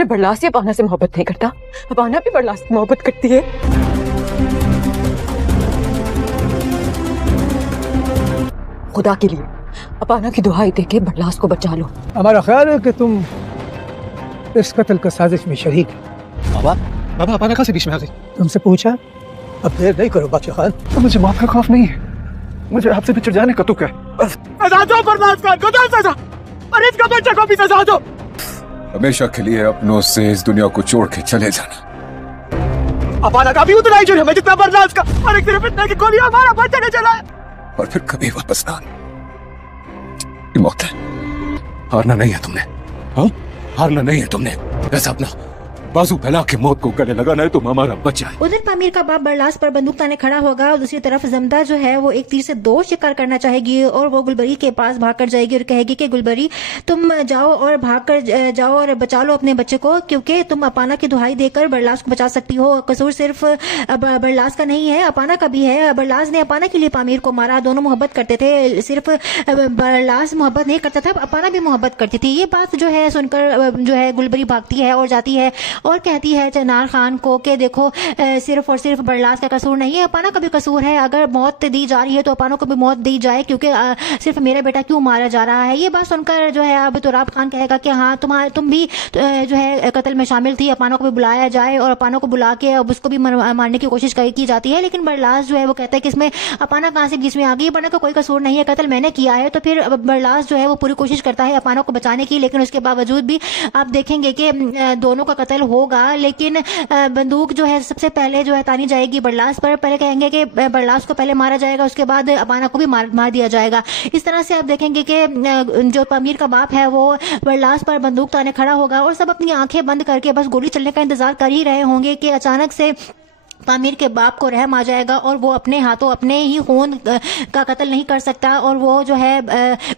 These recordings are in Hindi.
सिर्फ बरलास ही अपाना से मोहब्बत नहीं करता, अपाना भी बरलास से मोहब्बत करती है। खुदा के लिए अपाना की दुआई देके बरलास को बचा लो। हमारा ख्याल है कि तुम इस कत्ल का साजिश में शरीक हो। बाबा बाबा अपाना कहाँ से बीच में आ गई? तुमसे पूछा? अब देर नहीं करो बादशाह खान। तो मुझे मौत का खौफ नहीं है, मुझे आपसे बिछड़ जाने का तुक है। सजा दो बरलास खान को, दो सजा, और इसका बच्चा को भी सजा दो। हमेशा के लिए अपनों से इस दुनिया को छोड़ के चले जाना। अपाना का भी उतना ही जुर्म है जितना बरलास का, और एक सिर्फ इतना कि गोली हमारा बच्चा ने चलाया और फिर कभी वापस ना आना। ये मौत है, हारना नहीं है तुमने। हाँ, हारना नहीं है तुमने। ऐसा अपना बाजू फैला के मौत को गले लगाना है, तुम हमारा बच्चा है। उधर पामीर का बाप बरलास पर बंदूक ताने खड़ा होगा और दूसरी तरफ जमदा जो है वो एक तीर से दो शिकार करना चाहेगी और वो गुलबरी के पास भागकर जाएगी और कहेगी कि गुलबरी तुम जाओ और भागकर जाओ और बचा लो अपने बच्चे को, क्योंकि तुम अपाना की दुहाई देकर बरलास को बचा सकती हो। कसूर सिर्फ बरलास का नहीं है, अपाना का भी है। बरलास ने अपाना के लिए पामीर को मारा, दोनों मोहब्बत करते थे। सिर्फ बरलास मोहब्बत नहीं करता था, अपाना भी मोहब्बत करती थी। ये बात जो है सुनकर जो है गुलबरी भागती है और जाती है और कहती है चनार खान को कि देखो सिर्फ और सिर्फ बरलास का कसूर नहीं है, अपाना का भी कसूर है। अगर मौत दी जा रही है तो अपाना को भी मौत दी जाए, क्योंकि सिर्फ मेरा बेटा क्यों मारा जा रहा है। ये बात सुनकर जो है अब तुराब खान कहेगा कि हाँ तुम भी जो है कत्ल में शामिल थी, अपाना को भी बुलाया जाए और अपाना को बुला के अब उसको भी मारने की कोशिश की जाती है। लेकिन बरलास जो है वो कहता है कि इसमें अपाना कहाँ से बीच में आ गई, अपाना का कोई कसूर नहीं है, कत्ल मैंने किया है। तो फिर बरलास जो है वो पूरी कोशिश करता है अपाना को बचाने की, लेकिन उसके बावजूद भी आप देखेंगे कि दोनों का कत्ल होगा। लेकिन बंदूक जो है सबसे पहले जो है तानी जाएगी बरलास पर। पहले कहेंगे कि बरलास को पहले मारा जाएगा, उसके बाद अपाना को भी मार दिया जाएगा। इस तरह से आप देखेंगे कि जो पामीर का बाप है वो बरलास पर बंदूक ताने खड़ा होगा और सब अपनी आंखें बंद करके बस गोली चलने का इंतजार कर ही रहे होंगे कि अचानक से पामीर के बाप को रहम आ जाएगा और वो अपने हाथों अपने ही खून का कत्ल नहीं कर सकता और वो जो है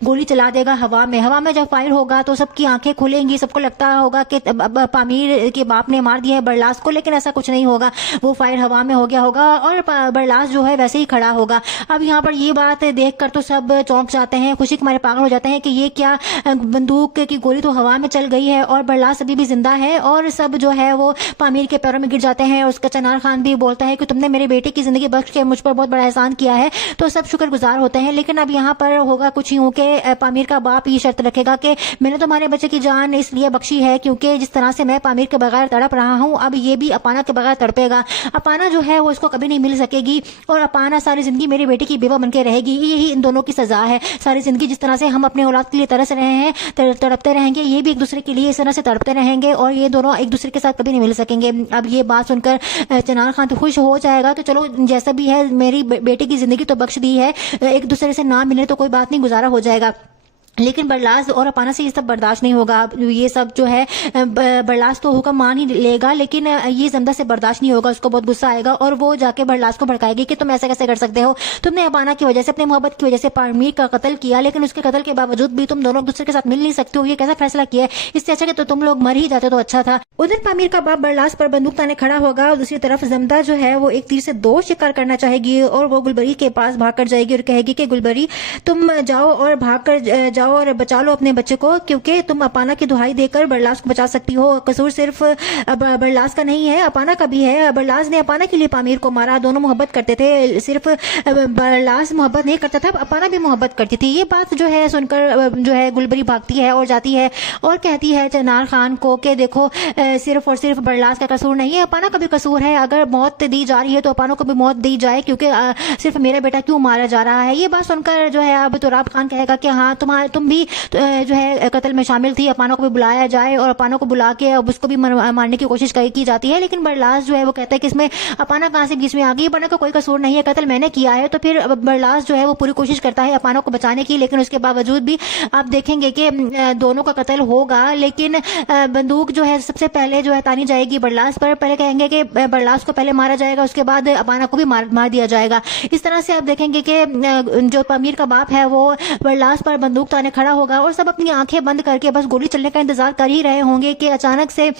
गोली चला देगा हवा में। हवा में जब फायर होगा तो सबकी आंखें खुलेंगी, सबको लगता होगा कि पामीर के बाप ने मार दिया है बरलास को, लेकिन ऐसा कुछ नहीं होगा। वो फायर हवा में हो गया होगा और बरलास जो है वैसे ही खड़ा होगा। अब यहाँ पर ये बात देख कर तो सब चौंक जाते हैं, खुशी के मारे पागल हो जाते हैं कि ये क्या, बंदूक की गोली तो हवा में चल गई है और बरलास अभी भी जिंदा है। और सब जो है वो पामीर के पैरों में गिर जाते हैं और उसका चनार खान भी बोलता है कि तुमने मेरे बेटे की जिंदगी बख्श के मुझ पर बहुत बड़ा एहसान किया है। तो सब शुक्रगुजार होते हैं। लेकिन अब यहाँ पर होगा कुछ यूं कि पामीर का बाप ये शर्त रखेगा कि मैंने तुम्हारे बच्चे की जान इसलिए बख्शी है क्योंकि जिस तरह से मैं पामीर के बगैर तड़प रहा हूँ अब ये भी अपाना के बगैर तड़पेगा। अपाना जो है वो इसको कभी नहीं मिल सकेगी और अपाना सारी जिंदगी मेरे बेटे की बेवा बनकर रहेगी। यही इन दोनों की सजा है। सारी जिंदगी जिस तरह से हम अपने औलाद के लिए तरस रहे हैं, तड़पते रहेंगे, ये भी एक दूसरे के लिए इस तरह से तड़पते रहेंगे और ये दोनों एक दूसरे के साथ कभी नहीं मिल सकेंगे। अब ये बात सुनकर चनार खान तो खुश हो जाएगा कि चलो जैसा भी है मेरी बेटे की जिंदगी तो बख्श दी है, एक दूसरे से ना मिले तो कोई बात नहीं, गुजारा हो जाएगा। लेकिन बरलास और अपाना से ये सब बर्दाश्त नहीं होगा। ये सब जो है बरलास तो हुक्म मान ही लेगा, लेकिन ये जमदा से बर्दाश्त नहीं होगा। उसको बहुत गुस्सा आएगा और वो जाके बरलास को भड़काएगी कि तुम ऐसा कैसे कर सकते हो, तुमने अपाना की वजह से, अपनी मोहब्बत की वजह से पामीर का कत्ल किया, लेकिन उसके कत्ल के बावजूद भी तुम दोनों एक दूसरे के साथ मिल नहीं सकते हो। ये कैसा फैसला किया है, इससे अच्छा कि तो तुम लोग मर ही जाते तो अच्छा था। उधर पामीर का बाप बरलास पर बंदूक ताने खड़ा होगा और दूसरी तरफ जमदा जो है वो एक तीर से दो शिकार करना चाहेगी और वो गुलबरी के पास भागकर जाएगी और कहेगी कि गुलबरी तुम जाओ और भागकर जाओ और बचा लो अपने बच्चे को, क्योंकि तुम अपाना की दुहाई देकर बरलास को बचा सकती हो। कसूर सिर्फ बरलास का नहीं है, अपाना का भी है। बरलास ने अपाना के लिए पामीर को मारा, दोनों मोहब्बत करते थे। सिर्फ बरलास मोहब्बत नहीं करता था, अपाना भी मोहब्बत करती थी। ये बात जो है सुनकर जो है गुलबरी भागती है और जाती है और कहती है चनार खान को कि देखो सिर्फ और सिर्फ बरलास का कसूर नहीं है, अपाना का भी कसूर है। अगर मौत दी जा रही है तो अपाना को भी मौत दी जाए, क्योंकि सिर्फ मेरा बेटा क्यों मारा जा रहा है। ये बात सुनकर जो है अब तुराब खान कहेगा कि हाँ तुम भी जो है कत्ल में शामिल थी, अपाना को भी बुलाया जाए और अपाना को बुला के अब उसको भी मारने की कोशिश की जाती है। लेकिन बरलास जो है वो कहता है कि इसमें अपाना कहाँ से बीच में आ गई, अपाना का कोई कसूर नहीं है, कत्ल मैंने किया है। तो फिर बरलास जो है वो पूरी कोशिश करता है अपाना को बचाने की, लेकिन उसके बावजूद भी आप देखेंगे कि दोनों का कत्ल होगा। लेकिन बंदूक जो है सबसे पहले जो है तानी जाएगी बरलास पर। पहले कहेंगे कि बरलास को पहले मारा जाएगा, उसके बाद अपाना को भी मार दिया जाएगा। इस तरह से आप देखेंगे कि जो पामीर का बाप है वो बरलास पर बंदूक ताने खड़ा होगा और सब अपनी आंखें बंद करके बस गोली चलने का इंतजार कर ही रहे होंगे कि अचानक से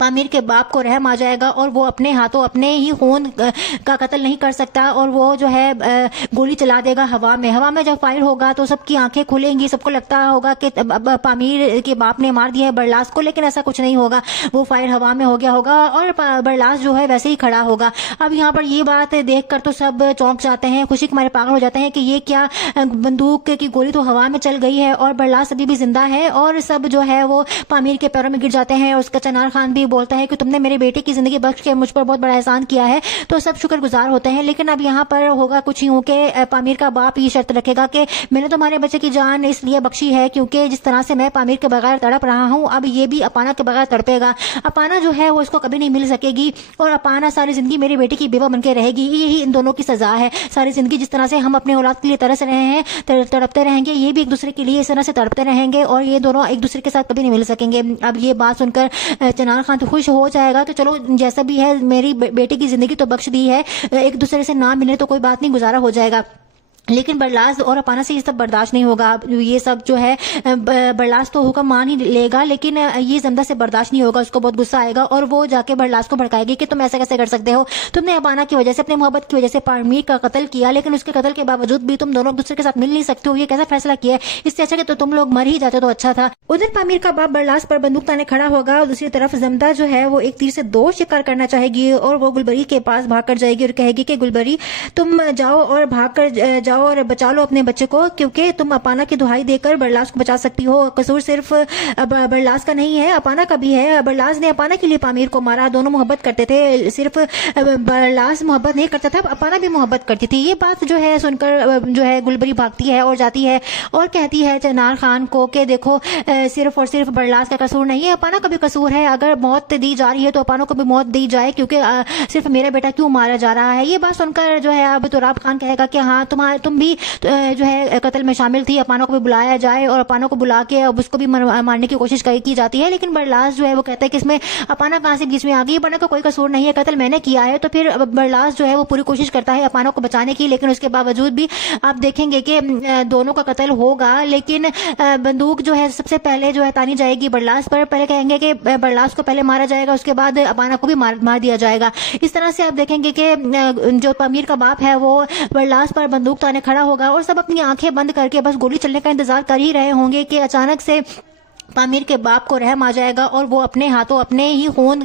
पामीर के बाप को रहम आ जाएगा और वो अपने हाथों अपने ही खून का कत्ल नहीं कर सकता और वो जो है गोली चला देगा हवा में जब फायर होगा तो सबकी आंखें खुलेंगी, सबको लगता होगा कि पामीर के बाप ने मार दिया है बरलास को, लेकिन ऐसा कुछ नहीं होगा। वो फायर हवा में हो गया होगा और बरलास जो है वैसे ही खड़ा होगा। अब यहाँ पर ये बात देखकर तो सब चौंक जाते हैं, खुशी के मारे पागल हो जाते हैं कि ये क्या, बंदूक की गोली तो हवा में चल गई है और बरलास अभी भी जिंदा है। और सब जो है वो पामीर के पैरों में गिर जाते हैं। उसका चनार खान भी बोलता है कि तुमने मेरे बेटे की जिंदगी बख्श के मुझ पर बहुत बड़ा एहसान किया है, तो सब शुक्रगुजार होते हैं। लेकिन अब यहाँ पर होगा कुछ यूं के पामीर का बाप ये शर्त रखेगा कि मैंने तुम्हारे बच्चे की जान इसलिए बख्शी है क्योंकि जिस तरह से मैं पामीर के बगैर तड़प रहा हूँ, अब ये भी अपाना के बगैर तड़पेगा। अपाना जो है वो इसको कभी नहीं मिल सकेगी और अपाना सारी जिंदगी मेरे बेटे की बेवा बनकर रहेगी। यही इन दोनों की सजा है। सारी जिंदगी जिस तरह से हम अपने औलाद के लिए तरस रहे हैं, तड़पते रहेंगे, ये भी एक दूसरे के लिए इस तरह से तड़पते रहेंगे और ये दोनों एक दूसरे के साथ कभी नहीं मिल सकेंगे। अब ये बात सुनकर चनार खान तो खुश हो जाएगा कि चलो जैसा भी है मेरी बेटे की जिंदगी तो बख्श दी है, एक दूसरे से ना मिले तो कोई बात नहीं, गुजारा हो जाएगा। लेकिन बरलास और अपाना से ये सब बर्दाश्त नहीं होगा। ये सब जो है बरलास तो हुक्म मान ही लेगा, लेकिन ये जमदा से बर्दाश्त नहीं होगा। उसको बहुत गुस्सा आएगा और वो जाके बरलास को भड़काएगी कि तुम ऐसा कैसे कर सकते हो, तुमने अपाना की वजह से, अपने मोहब्बत की वजह से पामीर का कत्ल किया, लेकिन उसके कत्ल के बावजूद भी तुम दोनों एक दूसरे के साथ मिल नहीं सकते हो। ये कैसा फैसला किया, इससे अच्छा कि तो तुम लोग मर ही जाते तो अच्छा था। उधर पामीर का बाप बरलास पर बंदूक ताने खड़ा होगा और दूसरी तरफ जमदा जो है वो एक तीर से दो शिकार करना चाहेगी और वो गुलबरी के पास भाग कर जाएगी और कहेगी कि गुलबरी तुम जाओ और भाग कर जाओ और बचा लो अपने बच्चे को, क्योंकि तुम अपाना की दुहाई देकर बरलास को बचा सकती हो। कसूर सिर्फ बरलास का नहीं है, अपाना का भी है। बरलास ने अपाना के लिए पामीर को मारा, दोनों मोहब्बत करते थे। सिर्फ बरलास मोहब्बत नहीं करता था, अपाना भी मोहब्बत करती थी। ये बात जो है सुनकर जो है गुलबरी भागती है और जाती है और कहती है चनार खान को कि देखो सिर्फ और सिर्फ बरलास का कसूर नहीं है, अपाना का भी कसूर है। अगर मौत दी जा रही है तो अपाना को भी मौत दी जाए, क्योंकि सिर्फ मेरा बेटा क्यों मारा जा रहा है। ये बात सुनकर जो है अब तुराब खान कहेगा कि हाँ तुम भी जो है कत्ल में शामिल थी, अपाना को भी बुलाया जाए और अपाना को बुला के अब उसको भी मारने की कोशिश की जाती है। लेकिन बरलास जो है वो कहता है कि इसमें अपाना कहां से बीच में आ गई, अपाना का कोई कसूर नहीं है, कत्ल मैंने किया है। तो फिर बरलास जो है वो पूरी कोशिश करता है अपाना को बचाने की, लेकिन उसके बावजूद भी आप देखेंगे कि दोनों का कत्ल होगा। लेकिन बंदूक जो है सबसे पहले जो है तानी जाएगी बरलास पर। पहले कहेंगे कि बरलास को पहले मारा जाएगा, उसके बाद अपाना को भी मार दिया जाएगा। इस तरह से आप देखेंगे कि जो पामीर का बाप है वो बरलास पर बंदूक ताने खड़ा होगा और सब अपनी आंखें बंद करके बस गोली चलने का इंतजार कर ही रहे होंगे कि अचानक से पामीर के बाप को रहम आ जाएगा और वो अपने हाथों अपने ही खून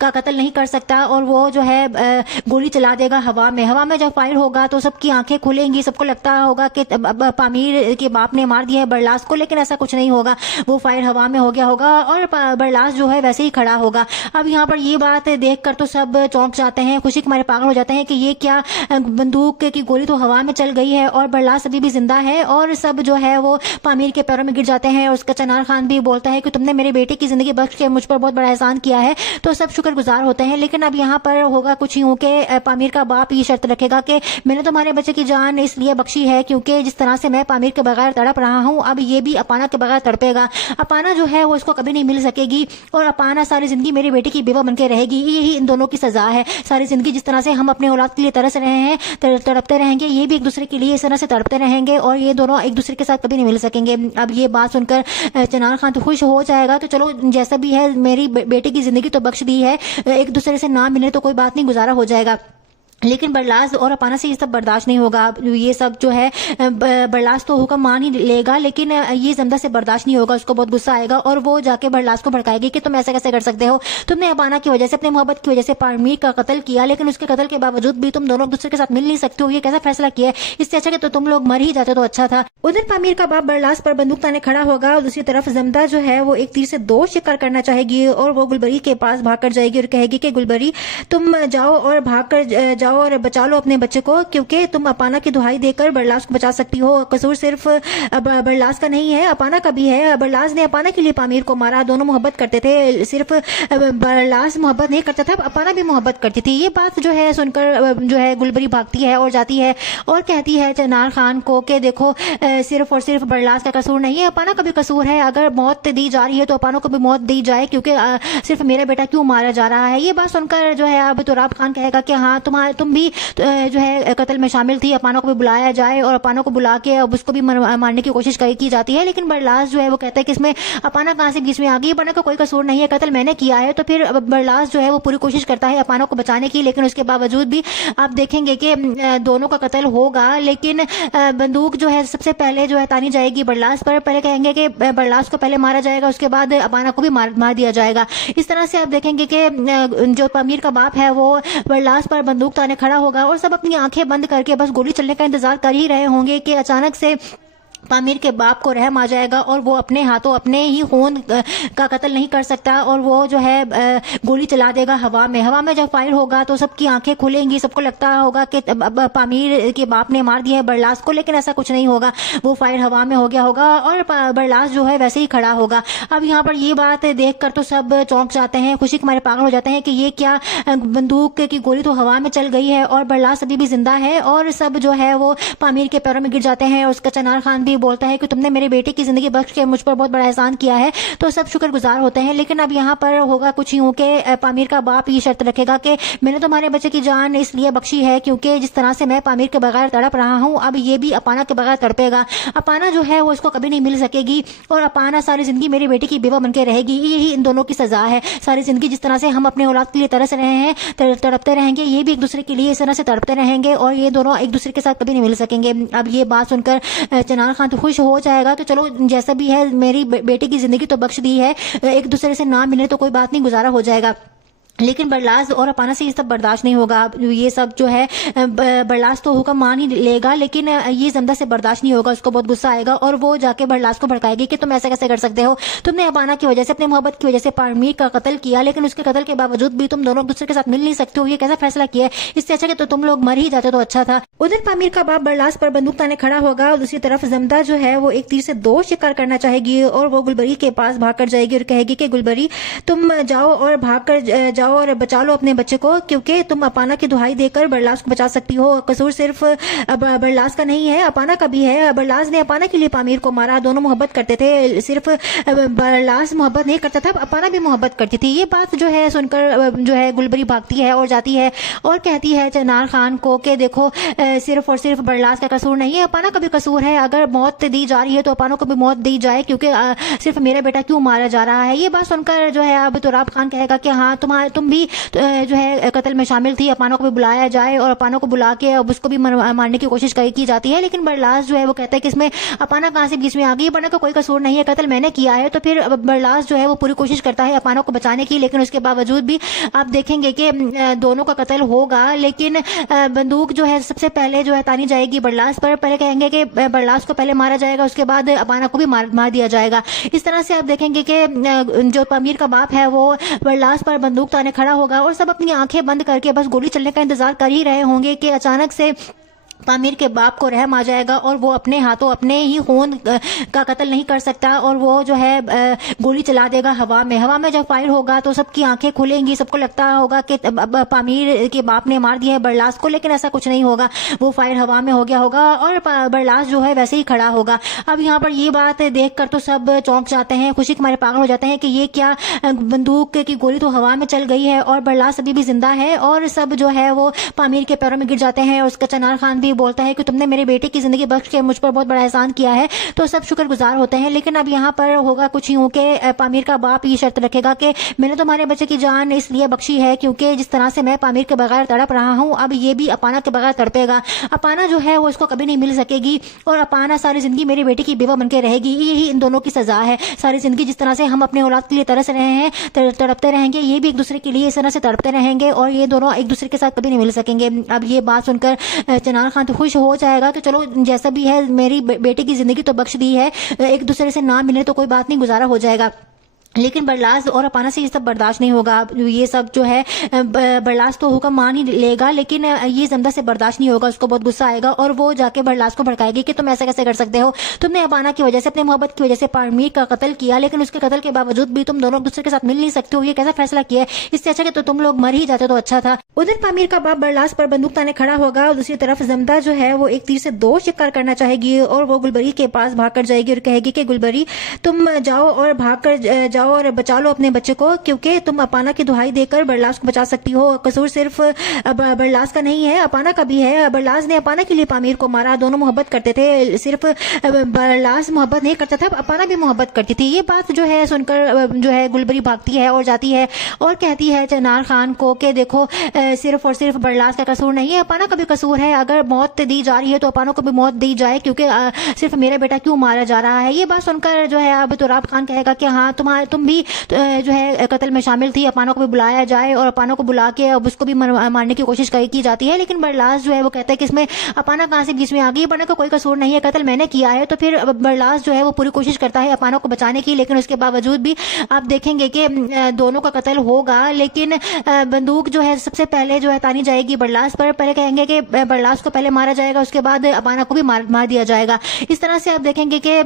का कत्ल नहीं कर सकता और वो जो है गोली चला देगा हवा में जब फायर होगा तो सबकी आंखें खुलेंगी, सबको लगता होगा कि पामीर के बाप ने मार दिया है बरलास को, लेकिन ऐसा कुछ नहीं होगा। वो फायर हवा में हो गया होगा और बरलास जो है वैसे ही खड़ा होगा। अब यहाँ पर ये बात देखकर तो सब चौंक जाते हैं, खुशी के मारे पागल हो जाते हैं कि ये क्या, बंदूक की गोली तो हवा में चल गई है और बरलास अभी भी जिंदा है। और सब जो है वो पामीर के पैरों में गिर जाते हैं। उसका चनार खान भी बोलता है कि तुमने मेरे बेटे की जिंदगी बख्श के मुझ पर बहुत बड़ा एहसान किया है, तो सब शुक्रगुजार होते हैं। लेकिन अब यहाँ पर होगा कुछ यूं के पामीर का बाप ये शर्त रखेगा कि मैंने तुम्हारे बच्चे की जान इसलिए बख्शी है क्योंकि जिस तरह से मैं पामीर के बगैर तड़प रहा हूँ, अब ये भी अपाना के बगैर तड़पेगा। अपाना जो है वो इसको कभी नहीं मिल सकेगी और अपाना सारी जिंदगी मेरे बेटे की बेवा बनकर रहेगी। यही इन दोनों की सजा है। सारी जिंदगी जिस तरह से हम अपने औलाद के लिए तरस रहे हैं, तड़पते रहेंगे, ये भी एक दूसरे के लिए इस तरह से तड़पते रहेंगे और ये दोनों एक दूसरे के साथ कभी नहीं मिल सकेंगे। अब ये बात सुनकर चनार खान तो खुश हो जाएगा कि चलो जैसा भी है मेरी बेटे की जिंदगी तो बख्श दी है, एक दूसरे से ना मिले तो कोई बात नहीं, गुजारा हो जाएगा। लेकिन बरलास और अपाना से ये सब बर्दाश्त नहीं होगा। ये सब जो है बरलास तो हुक्म मान ही लेगा, लेकिन ये जमदा से बर्दाश्त नहीं होगा। उसको बहुत गुस्सा आएगा और वो जाके बरलास को भड़काएगी कि तुम ऐसा कैसे कर सकते हो, तुमने अपाना की वजह से, अपने मोहब्बत की वजह से पामीर का कत्ल किया, लेकिन उसके कत्ल के बावजूद भी तुम दोनों एक दूसरे के साथ मिल नहीं सकते हो। ये कैसा फैसला किया, इससे अच्छा कि तो तुम लोग मर ही जाते तो अच्छा था। उधर पामीर का बाप बरलास पर बंदूक ताने खड़ा होगा और दूसरी तरफ जमदा जो है वो एक तीर से दो शिकार करना चाहेगी और वो गुलबरी के पास भाग कर जाएगी और कहेगी कि गुलबरी तुम जाओ और भाग कर जाओ और बचा लो अपने बच्चे को, क्योंकि तुम अपाना की दुहाई देकर बरलास को बचा सकती हो। कसूर सिर्फ बरलास का नहीं है, अपाना का भी है। बरलास ने अपाना के लिए पामीर को मारा, दोनों मोहब्बत करते थे। सिर्फ बरलास मोहब्बत नहीं करता था, अपाना भी मोहब्बत करती थी। ये बात जो है सुनकर जो है गुलबरी भागती है और जाती है और कहती है चनार खान को कि देखो सिर्फ और सिर्फ बरलास का कसूर नहीं है, अपाना का भी कसूर है। अगर मौत दी जा रही है तो अपाना को भी मौत दी जाए, क्योंकि सिर्फ मेरा बेटा क्यों मारा जा रहा है। ये बात सुनकर जो है अब तुराब खान कहेगा कि हाँ तुम भी जो है कत्ल में शामिल थी। अपाना को भी बुलाया जाए और अपाना को बुला के अब उसको भी मारने की कोशिश की जाती है, लेकिन बरलास जो है वो कहता है कि इसमें अपाना कहाँ से बीच में आ गई, अपाना का कोई कसूर नहीं है, कत्ल मैंने किया है। तो फिर बरलास जो है वो पूरी कोशिश करता है अपाना को बचाने की, लेकिन उसके बावजूद भी आप देखेंगे कि दोनों का कत्ल होगा, लेकिन बंदूक जो है सबसे पहले जो है तानी जाएगी बरलास पर। पहले कहेंगे कि बरलास को पहले मारा जाएगा, उसके बाद अपाना को भी मार दिया जाएगा। इस तरह से आप देखेंगे कि जो पामीर का बाप है वो बरलास पर बंदूक ताने खड़ा होगा और सब अपनी आंखें बंद करके बस गोली चलने का इंतजार कर ही रहे होंगे कि अचानक से पामीर के बाप को रहम आ जाएगा और वो अपने हाथों अपने ही खून का कत्ल नहीं कर सकता और वो जो है गोली चला देगा हवा में। हवा में जब फायर होगा तो सबकी आंखें खुलेंगी, सबको लगता होगा कि पामीर के बाप ने मार दिया है बरलास को, लेकिन ऐसा कुछ नहीं होगा। वो फायर हवा में हो गया होगा और बरलास जो है वैसे ही खड़ा होगा। अब यहाँ पर ये बात देखकर तो सब चौंक जाते हैं, खुशी के मारे पागल हो जाते हैं कि ये क्या, बंदूक की गोली तो हवा में चल गई है और बरलास अभी भी जिंदा है। और सब जो है वो पामीर के पैरों में गिर जाते हैं। उसका चनार खान भी बोलता है कि तुमने मेरे बेटे की जिंदगी बख्श के मुझ पर बहुत बड़ा एहसान किया है। तो सब शुक्रगुजार होते हैं। लेकिन अब यहाँ पर होगा कुछ यूं कि पामीर का बाप ये शर्त रखेगा कि मैंने तुम्हारे बच्चे की जान इसलिए बख्शी है क्योंकि जिस तरह से मैं पामीर के बगैर तड़प रहा हूँ, अब ये भी अपाना के बगैर तड़पेगा। अपाना जो है वो इसको कभी नहीं मिल सकेगी और अपाना सारी जिंदगी मेरे बेटे की बेवा बनकर रहेगी। यही इन दोनों की सजा है। सारी जिंदगी जिस तरह से हम अपने औलाद के लिए तरस रहे हैं, तड़पते रहेंगे, ये भी एक दूसरे के लिए इस तरह से तड़पते रहेंगे और ये दोनों एक दूसरे के साथ कभी नहीं मिल सकेंगे। अब ये बात सुनकर चनार खान तो खुश हो जाएगा कि चलो जैसा भी है मेरी बेटे की जिंदगी तो बख्श दी है, एक दूसरे से ना मिले तो कोई बात नहीं, गुजारा हो जाएगा। लेकिन बरलास और अपाना से ये सब बर्दाश्त नहीं होगा। ये सब जो है बरलास तो हुक्म मान ही लेगा, लेकिन ये जमदा से बर्दाश्त नहीं होगा। उसको बहुत गुस्सा आएगा और वो जाके बरलास को भड़काएगी कि तुम ऐसे कैसे कर सकते हो, तुमने अपाना की वजह से, अपनी मोहब्बत की वजह से पामीर का कत्ल किया, लेकिन उसके कत्ल के बावजूद भी तुम दोनों दूसरे के साथ मिल नहीं सकते हो। ये कैसा फैसला किया है, इससे अच्छा कि तो तुम लोग मर ही जाते तो अच्छा था। उधर पामीर का बाप बरलास पर बंदूक ताने खड़ा होगा और दूसरी तरफ जमदा जो है वो एक तीर से दो शिकार करना चाहेगी और वो गुलबरी के पास भाग कर जाएगी और कहेगी कि गुलबरी तुम जाओ और भाग कर जाओ और बचा लो अपने बच्चे को, क्योंकि तुम अपाना की दुहाई देकर बरलास को बचा सकती हो। कसूर सिर्फ बरलास का नहीं है, अपाना का भी है। बरलास ने अपाना के लिए पामीर को मारा। दोनों मोहब्बत करते थे, सिर्फ बरलास मोहब्बत नहीं करता था, अपाना भी मोहब्बत करती थी। ये बात जो है सुनकर जो है गुलबरी भागती है और जाती है और कहती है चनार खान को कि देखो सिर्फ और सिर्फ बरलास का कसूर नहीं है, अपाना का भी कसूर है। अगर मौत दी जा रही है तो अपाना को भी मौत दी जाए, क्योंकि सिर्फ मेरा बेटा क्यों मारा जा रहा है। ये बात सुनकर जो है अब तुराब खान कहेगा कि हाँ तुम भी जो है कत्ल में शामिल थी। अपाना को भी बुलाया जाए और अपाना को बुला के अब उसको भी मारने की कोशिश की जाती है, लेकिन बरलास जो है वो कहता है कि इसमें अपाना कहाँ से बीच में आ गई, अपाना का कोई कसूर नहीं है, कत्ल मैंने किया है। तो फिर बरलास जो है वो पूरी कोशिश करता है अपाना को बचाने की, लेकिन उसके बावजूद भी आप देखेंगे कि दोनों का कत्ल होगा, लेकिन बंदूक जो है सबसे पहले जो है तानी जाएगी बरलास पर। पहले कहेंगे कि बरलास को पहले मारा जाएगा, उसके बाद अपाना को भी मार दिया जाएगा। इस तरह से आप देखेंगे कि जो पामीर का बाप है वो बरलास पर बंदूक ताने खड़ा होगा और सब अपनी आंखें बंद करके बस गोली चलने का इंतजार कर ही रहे होंगे कि अचानक से पामीर के बाप को रहम आ जाएगा और वो अपने हाथों अपने ही खून का कत्ल नहीं कर सकता और वो जो है गोली चला देगा हवा में। हवा में जब फायर होगा तो सबकी आंखें खुलेंगी, सबको लगता होगा कि पामीर के बाप ने मार दिया है बरलास को, लेकिन ऐसा कुछ नहीं होगा। वो फायर हवा में हो गया होगा और बरलास जो है वैसे ही खड़ा होगा। अब यहाँ पर ये बात देखकर तो सब चौंक जाते हैं, खुशी के मारे पागल हो जाते हैं कि ये क्या, बंदूक की गोली तो हवा में चल गई है और बरलास अभी भी जिंदा है। और सब जो है वो पामीर के पैरों में गिर जाते हैं। उसका चनार खान भी बोलता है कि तुमने मेरे बेटे की जिंदगी बख्श के मुझ पर बहुत बड़ा एहसान किया है। तो सब शुक्रगुजार होते हैं। लेकिन अब यहाँ पर होगा कुछ यूं कि पामीर का बाप ये शर्त रखेगा कि मैंने तुम्हारे बच्चे की जान इसलिए बख्शी है क्योंकि जिस तरह से मैं पामीर के बगैर तड़प रहा हूँ, अब ये भी अपाना के बगैर तड़पेगा। अपाना जो है वो इसको कभी नहीं मिल सकेगी और अपाना सारी जिंदगी मेरे बेटे की बेवा बनकर रहेगी। यही इन दोनों की सजा है। सारी जिंदगी जिस तरह से हम अपने औलाद के लिए तरस रहे हैं, तड़पते रहेंगे, ये भी एक दूसरे के लिए इस तरह से तड़पते रहेंगे और ये दोनों एक दूसरे के साथ कभी नहीं मिल सकेंगे। अब ये बात सुनकर चनार खान तो खुश हो जाएगा कि चलो जैसा भी है मेरी बेटे की जिंदगी तो बख्श दी है, एक दूसरे से ना मिले तो कोई बात नहीं, गुजारा हो जाएगा। लेकिन बरलास और अपाना से ये सब बर्दाश्त नहीं होगा। ये सब जो है बरलास तो हुक्म मान ही लेगा, लेकिन ये जमदा से बर्दाश्त नहीं होगा। उसको बहुत गुस्सा आएगा और वो जाके बरलास को भड़काएगी कि तुम ऐसे कैसे कर सकते हो, तुमने अपाना की वजह से, अपनी मोहब्बत की वजह से पामीर का कत्ल किया, लेकिन उसके कत्ल के बावजूद भी तुम दोनों दूसरे के साथ मिल नहीं सकते हो। ये कैसा फैसला किया है, इससे अच्छा कि तो तुम लोग मर ही जाते तो अच्छा था। उधर पामीर का बाप बरलास पर बंदूक ताने खड़ा होगा और दूसरी तरफ जमदा जो है वो एक तीर से दो शिकार करना चाहेगी और वो गुलबरी के पास भाग कर जाएगी और कहेगी कि गुलबरी तुम जाओ और भाग कर जाओ जाओ और बचा लो अपने बच्चे को, क्योंकि तुम अपाना की दुहाई देकर बरलास को बचा सकती हो। कसूर सिर्फ बरलास का नहीं है, अपाना का भी है। बरलास ने अपाना के लिए पामीर को मारा। दोनों मोहब्बत करते थे, सिर्फ बरलास मोहब्बत नहीं करता था, अपाना भी मोहब्बत करती थी। ये बात जो है सुनकर जो है गुलबरी भागती है और जाती है और कहती है चनार खान को कि देखो सिर्फ और सिर्फ बरलास का कसूर नहीं है, अपाना का भी कसूर है। अगर मौत दी जा रही है तो अपाना को भी मौत दी जाए, क्योंकि सिर्फ मेरा बेटा क्यों मारा जा रहा है। ये बात सुनकर जो है अब तुराब खान कहेगा कि हाँ तुम भी जो है कत्ल में शामिल थी, अपाना को भी बुलाया जाए। और अपाना को बुला के अब उसको भी मारने की कोशिश की जाती है। लेकिन बरलास जो है वो कहता है कि इसमें अपाना कहां से बीच में आ गई, अपाना का कोई कसूर नहीं है, कत्ल मैंने किया है। तो फिर बरलास जो है वो पूरी कोशिश करता है अपाना को बचाने की, लेकिन उसके बावजूद भी आप देखेंगे कि दोनों का कत्ल होगा। लेकिन बंदूक जो है सबसे पहले जो है तानी जाएगी बरलास पर। पहले कहेंगे कि बरलास को पहले मारा जाएगा, उसके बाद अपाना को भी मार दिया जाएगा। इस तरह से आप देखेंगे कि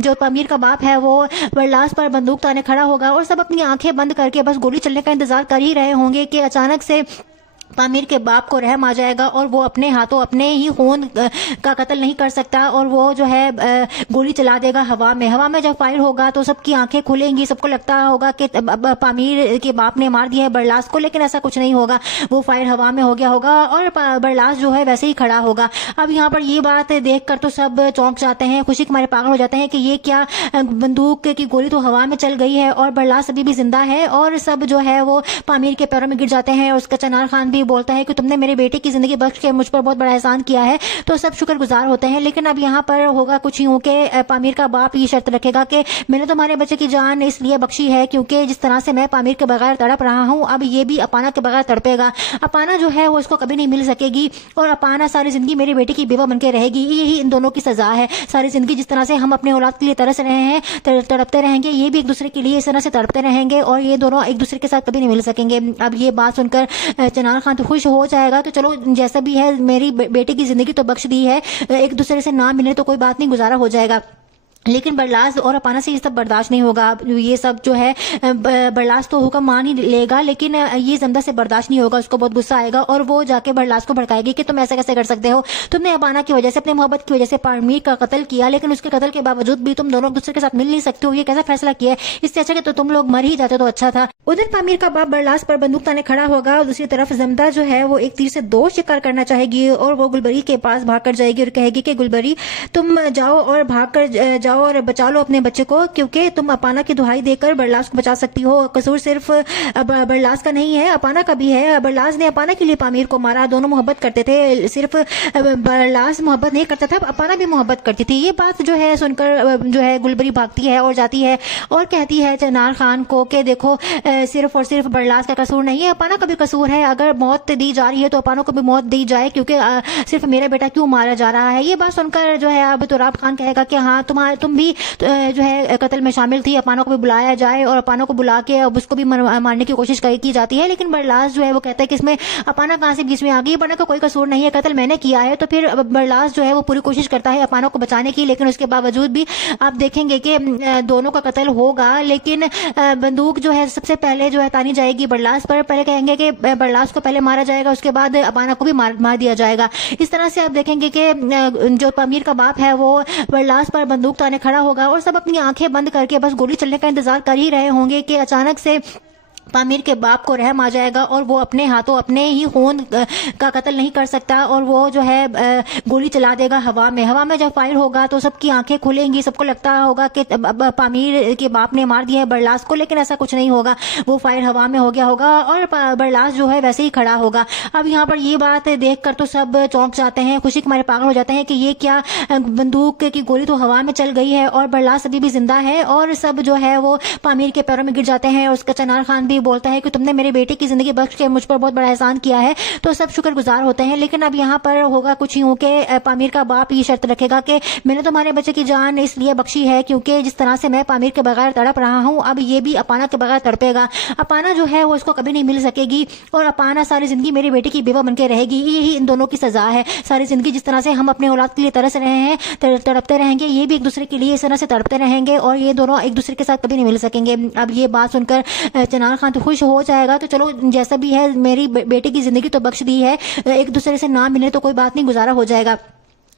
जो पामीर का बाप है वो बरलास पर बंदूक ताने खड़ा होगा और सब अपनी आंखें बंद करके बस गोली चलने का इंतजार कर ही रहे होंगे कि अचानक से पामीर के बाप को रहम आ जाएगा और वो अपने हाथों अपने ही खून का कत्ल नहीं कर सकता और वो जो है गोली चला देगा हवा में। हवा में जब फायर होगा तो सबकी आंखें खुलेंगी, सबको लगता होगा कि पामीर के बाप ने मार दिया है बरलास को, लेकिन ऐसा कुछ नहीं होगा। वो फायर हवा में हो गया होगा और बरलास जो है वैसे ही खड़ा होगा। अब यहाँ पर ये बात देखकर तो सब चौंक जाते हैं, खुशी के मारे पागल हो जाते हैं कि ये क्या, बंदूक की गोली तो हवा में चल गई है और बरलास अभी भी जिंदा है। और सब जो है वो पामीर के पैरों में गिर जाते हैं। और उसका चनार खान भी बोलता है कि तुमने मेरे बेटे की जिंदगी बख्श के मुझ पर बहुत बड़ा एहसान किया है। तो सब शुक्रगुजार होते हैं। लेकिन अब यहाँ पर होगा कुछ यूं कि पामीर का बाप ये शर्त रखेगा कि मैंने तुम्हारे बच्चे की जान इसलिए बख्शी है क्योंकि जिस तरह से मैं पामीर के बगैर तड़प रहा हूँ, अब ये भी अपाना के बगैर तड़पेगा। अपाना जो है वो इसको कभी नहीं मिल सकेगी और अपाना सारी जिंदगी मेरे बेटे की बेवा बनकर रहेगी। यही इन दोनों की सजा है। सारी जिंदगी जिस तरह से हम अपने औलाद के लिए तरस रहे हैं, तड़पते रहेंगे, ये भी एक दूसरे के लिए इस तरह से तड़पते रहेंगे और ये दोनों एक दूसरे के साथ कभी नहीं मिल सकेंगे। अब ये बात सुनकर चनार खान तो खुश हो जाएगा कि चलो जैसा भी है मेरी बेटे की जिंदगी तो बख्श दी है, एक दूसरे से ना मिले तो कोई बात नहीं, गुजारा हो जाएगा। लेकिन बरलास और अपाना से ये सब बर्दाश्त नहीं होगा। ये सब जो है बरलास तो हुक्म मान ही लेगा, लेकिन ये जमदा से बर्दाश्त नहीं होगा। उसको बहुत गुस्सा आएगा और वो जाके बरलास को भड़काएगी कि तुम ऐसा कैसे कर सकते हो, तुमने अपाना की वजह से, अपनी मोहब्बत की वजह से पामीर का कत्ल किया, लेकिन उसके कत्ल के बावजूद भी तुम दोनों एक दूसरे के साथ मिल नहीं सकते हो। ये कैसा फैसला किया है, इससे अच्छा कि तो तुम लोग मर ही जाते तो अच्छा था। उधर पामीर का बाप बरलास पर बंदूक ताने खड़ा होगा और दूसरी तरफ जमदा जो है वो एक तीर से दो शिकार करना चाहेगी और वो गुलबरी के पास भाग कर जाएगी और कहेगी कि गुलबरी तुम जाओ और भाग कर जाओ और बचा लो अपने बच्चे को, क्योंकि तुम अपाना की दुहाई देकर बरलास को बचा सकती हो। कसूर सिर्फ बरलास का नहीं है, अपाना का भी है। बरलास ने अपाना के लिए पामीर को मारा। दोनों मोहब्बत करते थे, सिर्फ बरलास मोहब्बत नहीं करता था, अपाना भी मोहब्बत करती थी। ये बात जो है सुनकर जो है गुलबरी भागती है और जाती है और कहती है चनार खान को कि देखो सिर्फ और सिर्फ बरलास का कसूर नहीं है, अपाना का भी कसूर है। अगर मौत दी जा रही है तो अपाना को भी मौत दी जाए, क्योंकि सिर्फ मेरा बेटा क्यों मारा जा रहा है। ये बात सुनकर जो है अब तुराब खान कहेगा कि हाँ तुम भी जो है कत्ल में शामिल थी, अपाना को भी बुलाया जाए। और अपाना को बुला के अब उसको भी मारने की कोशिश की जाती है। लेकिन बरलास जो है वो कहता है कि इसमें अपाना कहां से बीच में आ गई, अपाना का कोई कसूर नहीं है, कत्ल मैंने किया है। तो फिर बरलास जो है वो पूरी कोशिश करता है अपाना को बचाने की, लेकिन उसके बावजूद भी आप देखेंगे कि दोनों का कत्ल होगा। लेकिन बंदूक जो है सबसे पहले जो है तानी जाएगी बरलास पर। पहले कहेंगे कि बरलास को पहले मारा जाएगा, उसके बाद अपाना को भी मार दिया जाएगा। इस तरह से आप देखेंगे कि जो पामीर का बाप है वो बरलास पर बंदूक ताने खड़ा होगा और सब अपनी आंखें बंद करके बस गोली चलने का इंतजार कर ही रहे होंगे कि अचानक से पामीर के बाप को रहम आ जाएगा और वो अपने हाथों अपने ही खून का कत्ल नहीं कर सकता और वो जो है गोली चला देगा हवा में। हवा में जब फायर होगा तो सबकी आंखें खुलेंगी, सबको लगता होगा कि पामीर के बाप ने मार दिया है बरलास को, लेकिन ऐसा कुछ नहीं होगा। वो फायर हवा में हो गया होगा और बरलास जो है वैसे ही खड़ा होगा। अब यहाँ पर ये बात देखकर तो सब चौंक जाते हैं, खुशी के मारे पागल हो जाते हैं कि ये क्या, बंदूक की गोली तो हवा में चल गई है और बरलास अभी भी जिंदा है। और सब जो है वो पामीर के पैरों में गिर जाते हैं। और उसका चनार खान भी बोलता है कि तुमने मेरे बेटे की जिंदगी बख्श के मुझ पर बहुत बड़ा एहसान किया है। तो सब शुक्रगुजार होते हैं। लेकिन अब यहाँ पर होगा कुछ यूं कि पामीर का बाप ये शर्त रखेगा कि मैंने तुम्हारे बच्चे की जान इसलिए बख्शी है क्योंकि जिस तरह से मैं पामीर के बगैर तड़प रहा हूँ, अब ये भी अपाना के बगैर तड़पेगा। अपाना जो है वो इसको कभी नहीं मिल सकेगी और अपाना सारी जिंदगी मेरे बेटे की बेवा बनकर रहेगी। यही इन दोनों की सजा है। सारी जिंदगी जिस तरह से हम अपने औलाद के लिए तरस रहे हैं, तड़पते रहेंगे, ये भी एक दूसरे के लिए इस तरह से तड़पते रहेंगे और ये दोनों एक दूसरे के साथ कभी नहीं मिल सकेंगे। अब ये बात सुनकर चनार खान तो खुश हो जाएगा, तो चलो जैसा भी है मेरी बेटे की जिंदगी तो बख्श दी है, एक दूसरे से ना मिले तो कोई बात नहीं, गुजारा हो जाएगा।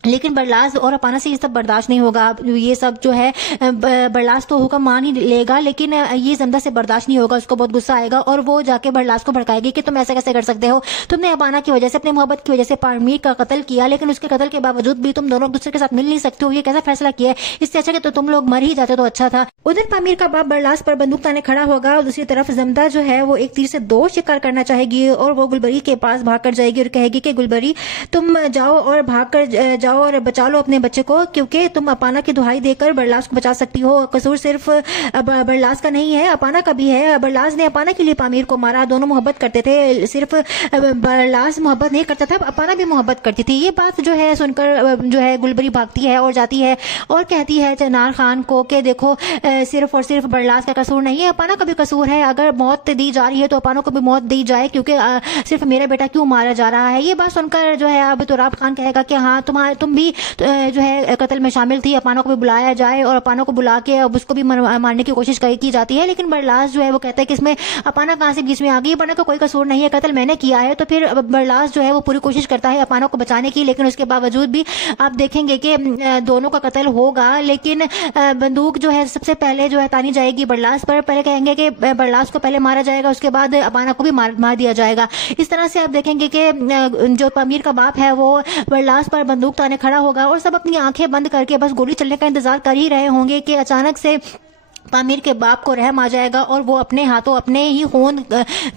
लेकिन बरलास और अपाना से ये सब बर्दाश्त नहीं होगा। ये सब जो है बरलास तो हुक्म मान ही लेगा, लेकिन ये जमदा से बर्दाश्त नहीं होगा। उसको बहुत गुस्सा आएगा और वो जाके बरलास को भड़काएगी कि तुम ऐसे कैसे कर सकते हो, तुमने अपाना की वजह से, अपनी मोहब्बत की वजह से पामीर का कत्ल किया, लेकिन उसके कत्ल के बावजूद भी तुम दोनों एक दूसरे के साथ मिल नहीं सकते हो। ये कैसा फैसला किया है, इससे अच्छा कि तो तुम लोग मर ही जाते तो अच्छा था। उधर पामीर का बाप बरलास पर बंदूक ताने खड़ा होगा और दूसरी तरफ जमदा जो है वो एक तीर से दो शिकार करना चाहेगी और वो गुलबरी के पास भाग कर जाएगी और कहेगी कि गुलबरी तुम जाओ और भाग कर जाओ और बचा लो अपने बच्चे को, क्योंकि तुम अपाना की दुहाई देकर बरलास को बचा सकती हो। कसूर सिर्फ बरलास का नहीं है, अपाना का भी है। बरलास ने अपाना के लिए पामीर को मारा। दोनों मोहब्बत करते थे, सिर्फ बरलास मोहब्बत नहीं करता था, अपाना भी मोहब्बत करती थी। ये बात जो है सुनकर जो है गुलबरी भागती है और जाती है और कहती है चनार खान को कि देखो सिर्फ और सिर्फ बरलास का कसूर नहीं है, अपाना का भी कसूर है। अगर मौत दी जा रही है तो अपाना को भी मौत दी जाए, क्योंकि सिर्फ मेरा बेटा क्यों मारा जा रहा है। ये बात सुनकर जो है अब तुराब खान कहेगा कि हाँ तुम भी जो है कत्ल में शामिल थी, अपाना को भी बुलाया जाए और अपाना को बुला के अब उसको भी मारने की कोशिश की जाती है। लेकिन बरलास जो है वो कहता है कि इसमें अपाना कहां से बीच में आ गई, अपाना का कोई कसूर नहीं है, कत्ल मैंने किया है। तो फिर बरलास जो है वो पूरी कोशिश करता है अपाना को बचाने की, लेकिन उसके बावजूद भी आप देखेंगे कि दोनों का कत्ल होगा। लेकिन बंदूक जो है सबसे पहले जो है तानी जाएगी बरलास पर। पहले कहेंगे कि बरलास को पहले मारा जाएगा, उसके बाद अपाना को भी मार दिया जाएगा। इस तरह से आप देखेंगे कि जो पामीर का बाप है वो बरलास पर बंदूक ताने खड़ा होगा और सब अपनी आंखें बंद करके बस गोली चलने का इंतजार कर ही रहे होंगे कि अचानक से पामीर के बाप को रहम आ जाएगा और वो अपने हाथों अपने ही खून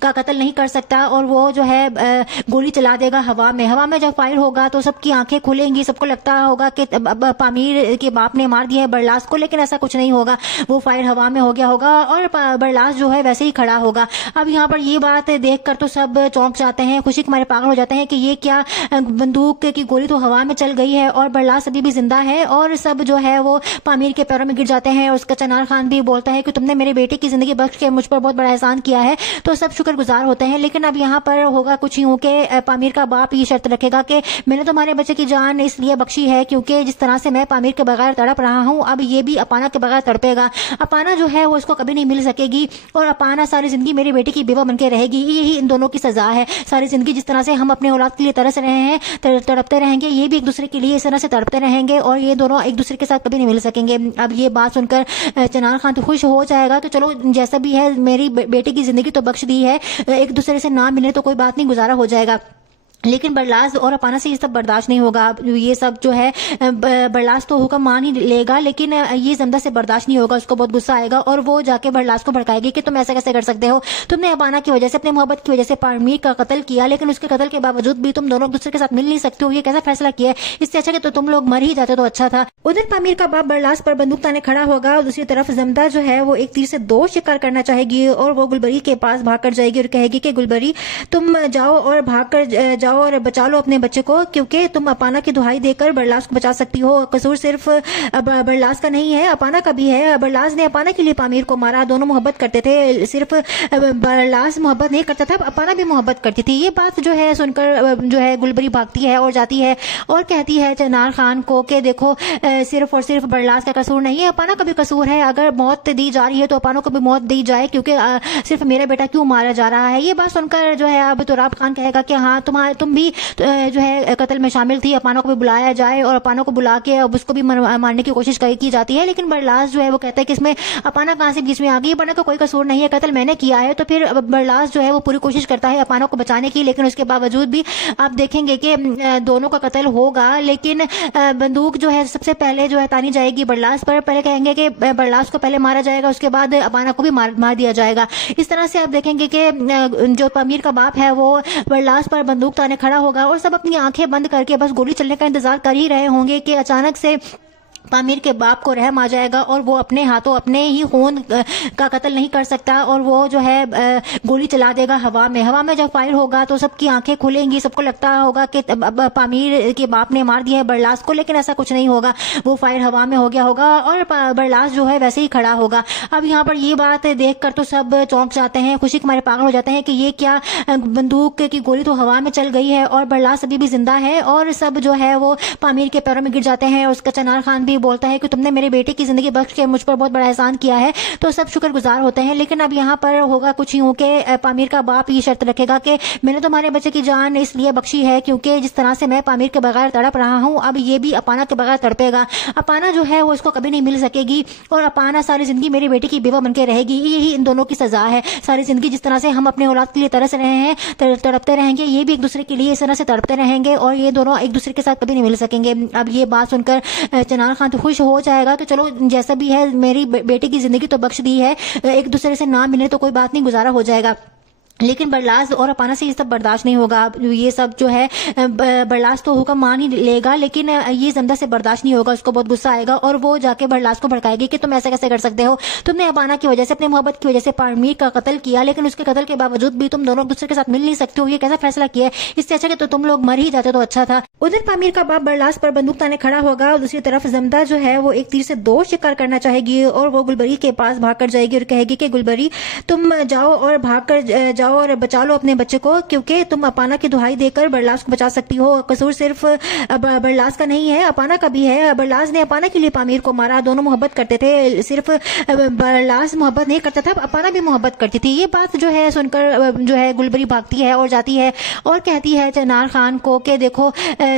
का कत्ल नहीं कर सकता और वो जो है गोली चला देगा हवा में। हवा में जब फायर होगा तो सबकी आंखें खुलेंगी, सबको लगता होगा कि पामीर के बाप ने मार दिया है बरलास को, लेकिन ऐसा कुछ नहीं होगा। वो फायर हवा में हो गया होगा और बरलास जो है वैसे ही खड़ा होगा। अब यहाँ पर ये बात देखकर तो सब चौंक जाते हैं, खुशी के मारे पागल हो जाते हैं कि ये क्या, बंदूक की गोली तो हवा में चल गई है और बरलास अभी भी जिंदा है। और सब जो है वो पामीर के पैरों में गिर जाते हैं और उसका चनार खान भी बोलता है कि तुमने मेरे बेटे की जिंदगी बख्श के मुझ पर बहुत बड़ा एहसान किया है। तो सब शुक्रगुजार होते हैं। लेकिन अब यहाँ पर होगा कुछ यूं कि पामीर का बाप ये शर्त रखेगा कि मैंने तुम्हारे बच्चे की जान इसलिए बख्शी है क्योंकि जिस तरह से मैं पामीर के बगैर तड़प रहा हूँ, अब ये भी अपाना के बगैर तड़पेगा। अपाना जो है वो इसको कभी नहीं मिल सकेगी और अपाना सारी जिंदगी मेरे बेटे की बेवा बनकर रहेगी। यही इन दोनों की सजा है। सारी जिंदगी जिस तरह से हम अपने औलाद के लिए तरस रहे हैं, तड़पते रहेंगे, ये भी एक दूसरे के लिए इस तरह से तड़पते रहेंगे और ये दोनों एक दूसरे के साथ कभी नहीं मिल सकेंगे। अब ये बात सुनकर चनार खान तो खुश हो जाएगा कि चलो जैसा भी है मेरी बेटे की जिंदगी तो बख्श दी है, एक दूसरे से ना मिले तो कोई बात नहीं, गुजारा हो जाएगा। लेकिन बरलास और अपाना से ये सब बर्दाश्त नहीं होगा। ये सब जो है बरलास तो हुक्म मान ही लेगा, लेकिन ये जमदा से बर्दाश्त नहीं होगा। उसको बहुत गुस्सा आएगा और वो जाके बरलास को भड़काएगी कि तुम ऐसे कैसे कर सकते हो, तुमने अपाना की वजह से, अपनी मोहब्बत की वजह से पामीर का कत्ल किया, लेकिन उसके कत्ल के बावजूद भी तुम दोनों एक दूसरे के साथ मिल नहीं सकते हो। ये कैसा फैसला किया है, इससे अच्छा कि तो तुम लोग मर ही जाते तो अच्छा था। उधर पामीर का बाप बरलास पर बंदूक ताने खड़ा होगा और दूसरी तरफ जमदा जो है वो एक तीर से दो शिकार करना चाहेगी और वो गुलबरी के पास भाग कर जाएगी और कहेगी कि गुलबरी तुम जाओ और भाग कर जाओ और बचा लो अपने बच्चे को, क्योंकि तुम अपाना की दुहाई देकर बरलास को बचा सकती हो। कसूर सिर्फ बरलास का नहीं है, अपाना का भी है। बरलास ने अपाना के लिए पामीर को मारा। दोनों मोहब्बत करते थे, सिर्फ बरलास मोहब्बत नहीं करता था, अपाना भी मोहब्बत करती थी। ये बात जो है सुनकर जो है गुलबरी भागती है और जाती है और कहती है चनार खान को कि देखो सिर्फ और सिर्फ बरलास का कसूर नहीं है, अपाना का भी कसूर है। अगर मौत दी जा रही है तो अपाना को भी मौत दी जाए, क्योंकि सिर्फ मेरा बेटा क्यों मारा जा रहा है। ये बात सुनकर जो है अब तुराब खान कहेगा कि हाँ तुम भी जो है कत्ल में शामिल थी, अपाना को भी बुलाया जाए और अपाना को बुला के अब उसको भी मारने की कोशिश की जाती है। लेकिन बरलास जो है वो कहता है कि इसमें अपाना कहां से बीच में आ गई, अपाना का कोई कसूर नहीं है, कत्ल मैंने किया है। तो फिर बरलास जो है वो पूरी कोशिश करता है अपाना को बचाने की, लेकिन उसके बावजूद भी आप देखेंगे कि दोनों का कत्ल होगा। लेकिन बंदूक जो है सबसे पहले जो है तानी जाएगी बरलास पर। पहले कहेंगे कि बरलास को पहले मारा जाएगा, उसके बाद अपाना को भी मार दिया जाएगा। इस तरह से आप देखेंगे कि जो पामीर का बाप है वो बरलास पर बंदूक ताने खड़ा होगा और सब अपनी आंखें बंद करके बस गोली चलने का इंतजार कर ही रहे होंगे कि अचानक से पामीर के बाप को रहम आ जाएगा और वो अपने हाथों अपने ही खून का कत्ल नहीं कर सकता और वो जो है गोली चला देगा हवा में। हवा में जब फायर होगा तो सबकी आंखें खुलेंगी, सबको लगता होगा कि पामीर के बाप ने मार दिया है बरलास को, लेकिन ऐसा कुछ नहीं होगा। वो फायर हवा में हो गया होगा और बरलास जो है वैसे ही खड़ा होगा। अब यहाँ पर ये बात देखकर तो सब चौंक जाते हैं, खुशी के मारे पागल हो जाते हैं कि ये क्या, बंदूक की गोली तो हवा में चल गई है और बरलास अभी भी जिंदा है। और सब जो है वो पामीर के पैरों में गिर जाते हैं और उसका चनार खान भी बोलता है कि तुमने मेरे बेटे की जिंदगी बख्श के मुझ पर बहुत बड़ा एहसान किया है, तो सब शुक्रगुजार होते हैं। लेकिन अब यहाँ पर होगा कुछ यूं कि पामीर का बाप ये शर्त रखेगा कि मैंने तुम्हारे बच्चे की जान इसलिए बख्शी है क्योंकि जिस तरह से मैं पामीर के बगैर तड़प रहा हूँ, अब ये भी अपाना के बगैर तड़पेगा। अपाना जो है वो इसको कभी नहीं मिल सकेगी और अपाना सारी जिंदगी मेरे बेटे की बेवा बनकर रहेगी। यही इन दोनों की सजा है। सारी जिंदगी जिस तरह से हम अपने औलाद के लिए तरस रहे हैं, तड़पते रहेंगे, ये भी एक दूसरे के लिए इस तरह से तड़पते रहेंगे और ये दोनों एक दूसरे के साथ कभी नहीं मिल सकेंगे। अब ये बात सुनकर चनार खान तो खुश हो जाएगा कि चलो जैसा भी है मेरी बेटे की जिंदगी तो बख्श दी है, एक दूसरे से ना मिले तो कोई बात नहीं, गुजारा हो जाएगा। लेकिन बरलास और अपाना से ये सब बर्दाश्त नहीं होगा। ये सब जो है बरलास तो हुक्म मान ही लेगा, लेकिन ये जमदा से बर्दाश्त नहीं होगा। उसको बहुत गुस्सा आएगा और वो जाके बरलास को भड़काएगी कि तुम ऐसा कैसे कर सकते हो, तुमने अपाना की वजह से, अपनी मोहब्बत की वजह से पामीर का कत्ल किया, लेकिन उसके कत्ल के बावजूद भी तुम दोनों एक दूसरे के साथ मिल नहीं सकते हो। ये कैसा फैसला किया है, इससे अच्छा कि तो तुम लोग मर ही जाते तो अच्छा था। उधर पामीर का बाप बरलास पर बंदूक ताने खड़ा होगा और दूसरी तरफ जमदा जो है वो एक तीर से दो शिकार करना चाहेगी और वो गुलबरी के पास भाग कर जाएगी और कहेगी कि गुलबरी तुम जाओ और भाग कर जाओ और बचा लो अपने बच्चे को, क्योंकि तुम अपाना की दुहाई देकर बरलास को बचा सकती हो। कसूर सिर्फ बरलास का नहीं है, अपाना का भी है। बरलास ने अपाना के लिए पामीर को मारा, दोनों मोहब्बत करते थे। सिर्फ बरलास मोहब्बत नहीं करता था, अपाना भी मोहब्बत करती थी। ये बात जो है सुनकर जो है गुलबरी भागती है और जाती है और कहती है चनार खान को कि देखो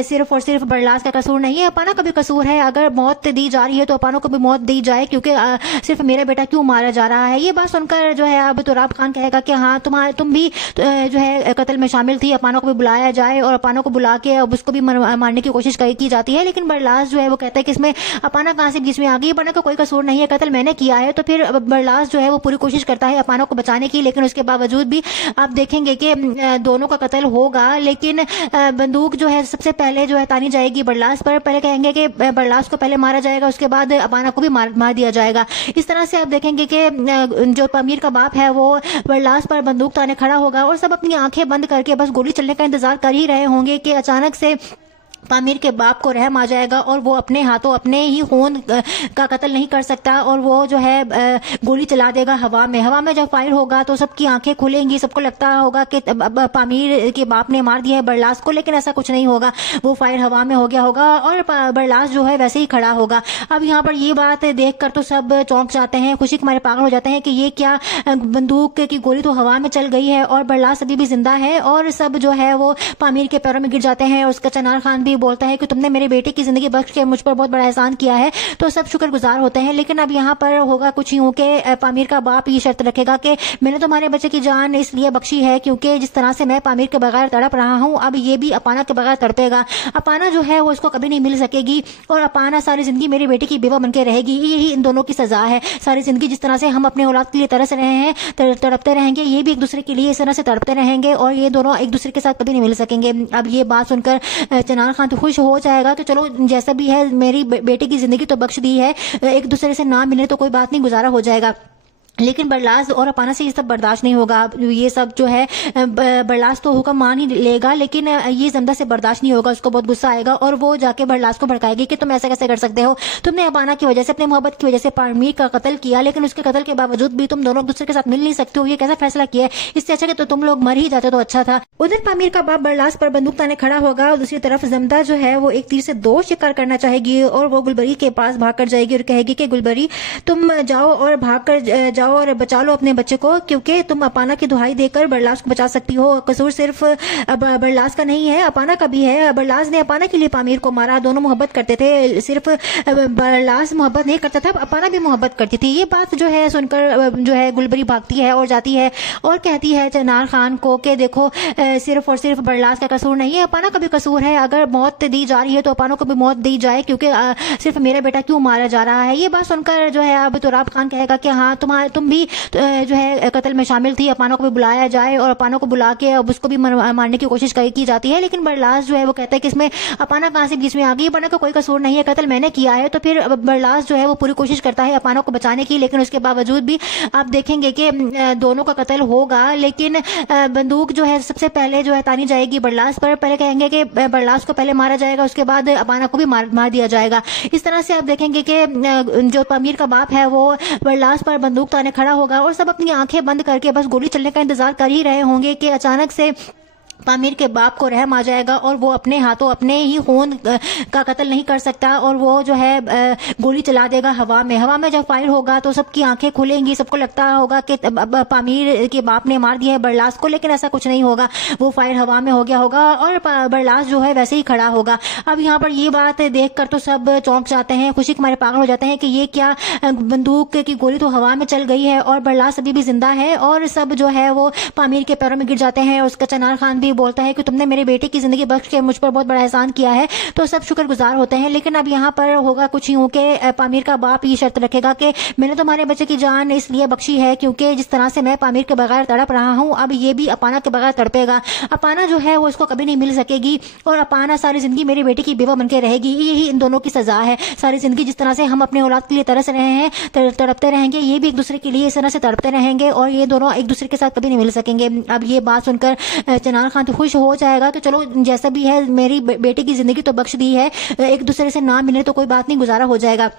सिर्फ और सिर्फ बरलास का कसूर नहीं है, अपाना का भी कसूर है। अगर मौत दी जा रही है तो अपाना को भी मौत दी जाए, क्योंकि सिर्फ मेरा बेटा क्यों मारा जा रहा है। ये बात सुनकर जो है अब तुराब खान कहेगा कि हाँ तुम भी जो है कत्ल में शामिल थी, अपाना को भी बुलाया जाए और अपाना को बुला के अब उसको भी मारने की कोशिश की जाती है। लेकिन बरलास जो है वो कहता है कि इसमें अपाना कहां से बीच में आ गई, अपाना का कोई कसूर नहीं है, कत्ल मैंने किया है। तो फिर बरलास जो है वो पूरी कोशिश करता है अपाना को बचाने की, लेकिन उसके बावजूद भी आप देखेंगे कि दोनों का कत्ल होगा। लेकिन बंदूक जो है सबसे पहले जो है तानी जाएगी बरलास पर। पहले कहेंगे कि बरलास को पहले मारा जाएगा, उसके बाद अपाना को भी मार दिया जाएगा। इस तरह से आप देखेंगे कि जो पामीर का बाप है वो बरलास पर बंदूक ताने खड़ा होगा और सब अपनी आंखें बंद करके बस गोली चलने का इंतजार कर ही रहे होंगे कि अचानक से पामीर के बाप को रहम आ जाएगा और वो अपने हाथों अपने ही खून का कत्ल नहीं कर सकता और वो जो है गोली चला देगा हवा में जब फायर होगा तो सबकी आंखें खुलेंगी, सबको लगता होगा कि पामीर के बाप ने मार दिया है बरलास को, लेकिन ऐसा कुछ नहीं होगा। वो फायर हवा में हो गया होगा और बरलास जो है वैसे ही खड़ा होगा। अब यहाँ पर ये बात देखकर तो सब चौंक जाते हैं, खुशी के मारे पागल हो जाते हैं कि ये क्या, बंदूक की गोली तो हवा में चल गई है और बरलास अभी भी जिंदा है। और सब जो है वो पामीर के पैरों में गिर जाते हैं। उसका चनार खान भी बोलता है कि तुमने मेरे बेटे की जिंदगी बख्श के मुझ पर बहुत बड़ा एहसान किया है, तो सब शुक्रगुजार होते हैं। लेकिन अब यहाँ पर होगा कुछ यूं कि पामीर का बाप ये शर्त रखेगा कि मैंने तुम्हारे बच्चे की जान इसलिए बख्शी है क्योंकि जिस तरह से मैं पामीर के बगैर तड़प रहा हूँ, अब ये भी अपाना के बगैर तड़पेगा। अपाना जो है वो इसको कभी नहीं मिल सकेगी और अपाना सारी जिंदगी मेरे बेटे की बेवा बनकर रहेगी। यही इन दोनों की सजा है। सारी जिंदगी जिस तरह से हम अपने औलाद के लिए तरस रहे हैं, तड़पते रहेंगे, ये भी एक दूसरे के लिए इस तरह से तड़पते रहेंगे और ये दोनों एक दूसरे के साथ कभी नहीं मिल सकेंगे। अब ये बात सुनकर चनार खान तो खुश हो जाएगा कि चलो जैसा भी है मेरी बेटे की जिंदगी तो बख्श दी है, एक दूसरे से ना मिले तो कोई बात नहीं, गुजारा हो जाएगा। लेकिन बरलास और अपाना से ये सब बर्दाश्त नहीं होगा। ये सब जो है बरलास तो हुक्म मान ही लेगा, लेकिन ये जमदा से बर्दाश्त नहीं होगा। उसको बहुत गुस्सा आएगा और वो जाके बरलास को भड़काएगी कि तुम ऐसा कैसे कर सकते हो, तुमने अपाना की वजह से, अपनी मोहब्बत की वजह से पामीर का कत्ल किया, लेकिन उसके कत्ल के बावजूद भी तुम दोनों एक दूसरे के साथ मिल नहीं सकते हो। ये कैसा फैसला किया है, इससे अच्छा कि तो तुम लोग मर ही जाते तो अच्छा था। उधर पामीर का बाप बरलास पर बंदूक ताने खड़ा होगा और दूसरी तरफ जमदा जो है वो एक तीर से दो शिकार करना चाहेगी और वो गुलबरी के पास भाग कर जाएगी और कहेगी कि गुलबरी तुम जाओ और भाग कर जाओ और बचा लो अपने बच्चे को, क्योंकि तुम अपाना की दुहाई देकर बरलास को बचा सकती हो। कसूर सिर्फ बरलास का नहीं है, अपाना का भी है। बरलास ने अपाना के लिए पामीर को मारा, दोनों मोहब्बत करते थे। सिर्फ बरलास मोहब्बत नहीं करता था, अपाना भी मोहब्बत करती थी। ये बात जो है सुनकर जो है गुलबरी भागती है और जाती है और कहती है चनार खान को कि देखो सिर्फ और सिर्फ बरलास का कसूर नहीं है, अपाना का भी कसूर है। अगर मौत दी जा रही है तो अपाना को भी मौत दी जाए, क्योंकि सिर्फ मेरा बेटा क्यों मारा जा रहा है। ये बात सुनकर जो है अब तुराब खान कहेगा कि हाँ तुम भी जो है कत्ल में शामिल थी, अपाना को भी बुलाया जाए और अपाना को बुला के अब उसको भी मारने की कोशिश की जाती है। लेकिन बरलास जो है वो कहता है कि इसमें अपाना कहां से बीच में आ गई, अपाना का कोई कसूर नहीं है, कत्ल मैंने किया है। तो फिर बरलास जो है वो पूरी कोशिश करता है अपाना को बचाने की, लेकिन उसके बावजूद भी आप देखेंगे कि दोनों का कत्ल होगा। लेकिन बंदूक जो है सबसे पहले जो है तानी जाएगी बरलास पर। पहले कहेंगे कि बरलास को पहले मारा जाएगा, उसके बाद अपाना को भी मार दिया जाएगा। इस तरह से आप देखेंगे कि जो पामीर का बाप है वो बरलास पर बंदूक ताने खड़ा होगा और सब अपनी आंखें बंद करके बस गोली चलने का इंतजार कर ही रहे होंगे कि अचानक से पामीर के बाप को रहम आ जाएगा और वो अपने हाथों अपने ही खून का कत्ल नहीं कर सकता और वो जो है गोली चला देगा हवा में जब फायर होगा तो सबकी आंखें खुलेंगी, सबको लगता होगा कि पामीर के बाप ने मार दिया है बरलास को, लेकिन ऐसा कुछ नहीं होगा। वो फायर हवा में हो गया होगा और बरलास जो है वैसे ही खड़ा होगा। अब यहाँ पर ये बात देखकर तो सब चौंक जाते हैं, खुशी के मारे पागल हो जाते हैं कि ये क्या, बंदूक की गोली तो हवा में चल गई है और बरलास अभी भी जिंदा है। और सब जो है वो पामीर के पैरों में गिर जाते हैं। उसका चनार खान भी बोलता है कि तुमने मेरे बेटे की जिंदगी बख्श के मुझ पर बहुत बड़ा एहसान किया है, तो सब शुक्रगुजार होते हैं। लेकिन अब यहाँ पर होगा कुछ यूं कि पामीर का बाप ये शर्त रखेगा कि मैंने तुम्हारे बच्चे की जान इसलिए बख्शी है क्योंकि जिस तरह से मैं पामीर के बगैर तड़प रहा हूँ, अब ये भी अपाना के बगैर तड़पेगा। अपाना जो है वो इसको कभी नहीं मिल सकेगी और अपाना सारी जिंदगी मेरी बेटे की बेवा बनकर रहेगी। यही इन दोनों की सजा है। सारी जिंदगी जिस तरह से हम अपने औलाद के लिए तरस रहे हैं, तड़पते रहेंगे, ये भी एक दूसरे के लिए इस तरह से तड़पते रहेंगे और ये दोनों एक दूसरे के साथ कभी नहीं मिल सकेंगे। अब ये बात सुनकर चनार खान तो खुश हो जाएगा कि चलो जैसा भी है मेरी बेटे की जिंदगी तो बख्श दी है, एक दूसरे से ना मिले तो कोई बात नहीं, गुजारा हो जाएगा।